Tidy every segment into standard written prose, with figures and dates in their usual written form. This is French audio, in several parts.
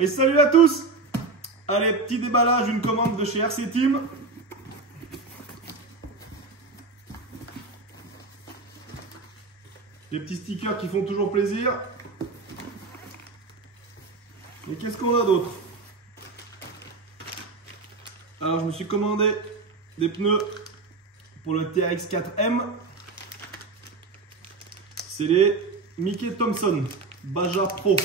Et salut à tous! Allez, petit déballage, une commande de chez RC Team. Des petits stickers qui font toujours plaisir. Et qu'est-ce qu'on a d'autre? Alors, je me suis commandé des pneus pour le TRX4M. C'est les Mickey Thompson Baja Pro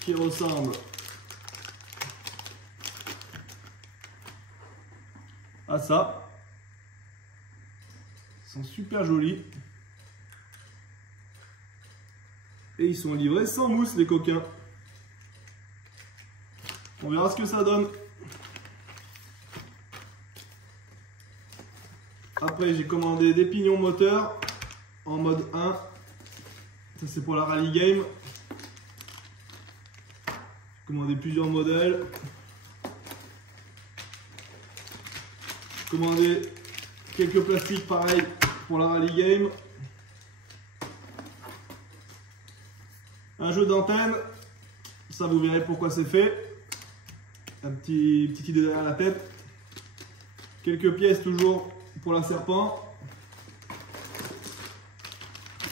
qui ressemblent à ça. Ils sont super jolis. Et ils sont livrés sans mousse, les coquins. On verra ce que ça donne. Après, j'ai commandé des pignons moteurs en mode 1. Ça, c'est pour la rallye game. J'ai commandé plusieurs modèles. J'ai commandé quelques plastiques pareils pour la rallye game. Un jeu d'antenne. Ça, vous verrez pourquoi c'est fait. Un petit idée derrière la tête. Quelques pièces toujours pour la serpent.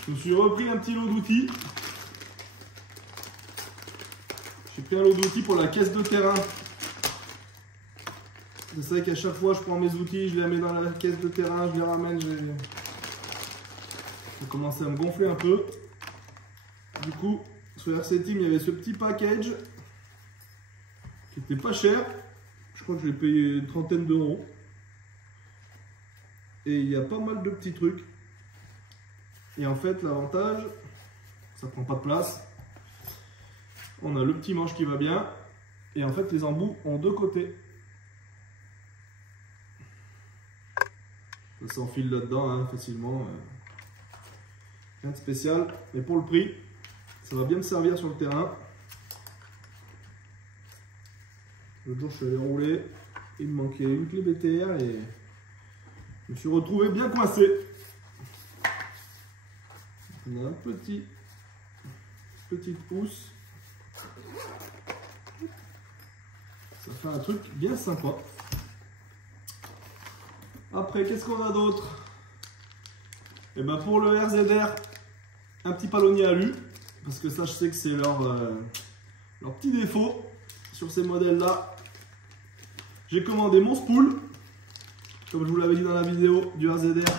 Je me suis repris un petit lot d'outils. J'ai pris un lot d'outils pour la caisse de terrain. C'est vrai qu'à chaque fois je prends mes outils, je les mets dans la caisse de terrain, je les ramène. J'ai commencé à me gonfler un peu. Du coup, sur RC Team, il y avait ce petit package qui était pas cher. Je crois que je l'ai payé une trentaine d'euros. Et il y a pas mal de petits trucs. Et en fait, l'avantage, ça prend pas de place. On a le petit manche qui va bien. Et en fait, les embouts ont deux côtés. Ça s'enfile là-dedans hein, facilement. Rien de spécial. Mais pour le prix, ça va bien me servir sur le terrain. L'autre jour, je suis allé rouler. Il me manquait une clé BTR et je me suis retrouvé bien coincé. On a un petite housse. Ça fait un truc bien sympa. Après, qu'est-ce qu'on a d'autre? Et ben pour le RZR, un petit palonnier alu. Parce que ça, je sais que c'est leur petit défaut sur ces modèles-là. J'ai commandé mon spool. Comme je vous l'avais dit dans la vidéo du RZR,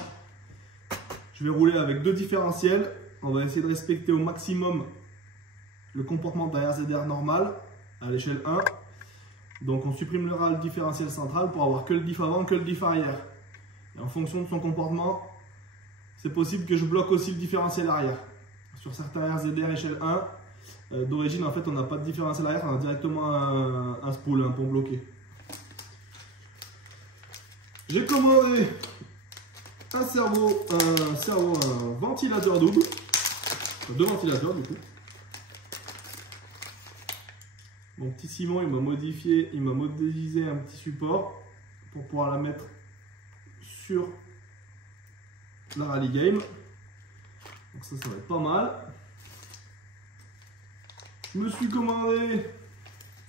je vais rouler avec deux différentiels. On va essayer de respecter au maximum le comportement d'un RZR normal à l'échelle 1. Donc on supprimera le différentiel central pour avoir que le diff avant, que le diff arrière. Et en fonction de son comportement, c'est possible que je bloque aussi le différentiel arrière. Sur certains RZR échelle 1, d'origine en fait on n'a pas de différentiel arrière, on a directement un spool, un pont bloqué. J'ai commandé un ventilateur double, enfin, deux ventilateurs du coup. Mon petit Simon, il m'a modélisé un petit support pour pouvoir la mettre sur la rallye game. Donc ça va être pas mal. Je me suis commandé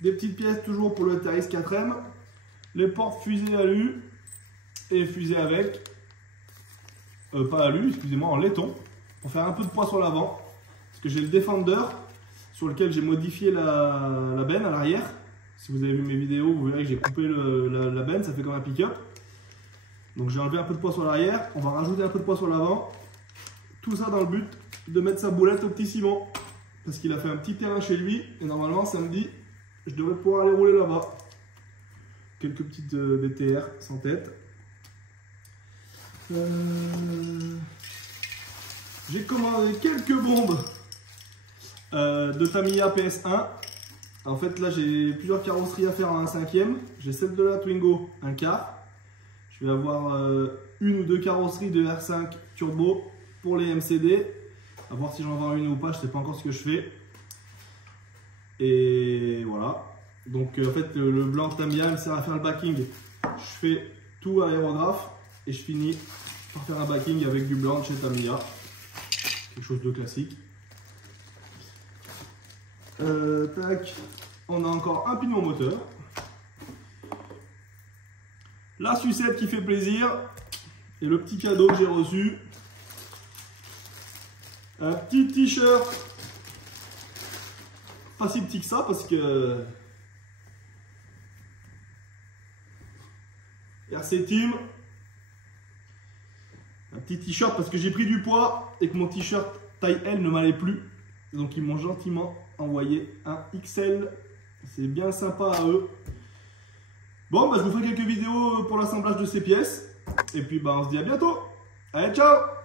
des petites pièces toujours pour le TRX4M, les portes fusées alu et fusées avec, pas alu, excusez-moi, en laiton, pour faire un peu de poids sur l'avant. Parce que j'ai le Defender sur lequel j'ai modifié la benne à l'arrière. Si vous avez vu mes vidéos, vous verrez que j'ai coupé la benne, ça fait comme un pick-up. Donc j'ai enlevé un peu de poids sur l'arrière, on va rajouter un peu de poids sur l'avant. Tout ça dans le but de mettre sa boulette au petit Simon. Parce qu'il a fait un petit terrain chez lui et normalement samedi, je devrais pouvoir aller rouler là-bas. Quelques petites BTR sans tête. J'ai commandé quelques bombes de Tamiya PS1. En fait là j'ai plusieurs carrosseries à faire en 1/5. J'ai celle de la Twingo, un quart. Je vais avoir une ou deux carrosseries de R5 turbo pour les MCD. À voir si j'en vends une ou pas, je sais pas encore ce que je fais. Et voilà. Donc en fait le blanc Tamiya me sert à faire le backing. Je fais tout à aérographe et je finis par faire un backing avec du blanc de chez Tamiya. Quelque chose de classique. Tac. On a encore un pignon moteur. La sucette qui fait plaisir. Et le petit cadeau que j'ai reçu. Un petit t-shirt. Pas si petit que ça parce que... RC Team. Un petit t-shirt parce que j'ai pris du poids et que mon t-shirt taille L ne m'allait plus. Donc ils m'ont gentiment envoyé un XL. C'est bien sympa à eux. Bon, bah, je vous ferai quelques vidéos pour l'assemblage de ces pièces. Et puis bah, on se dit à bientôt. Allez, ciao!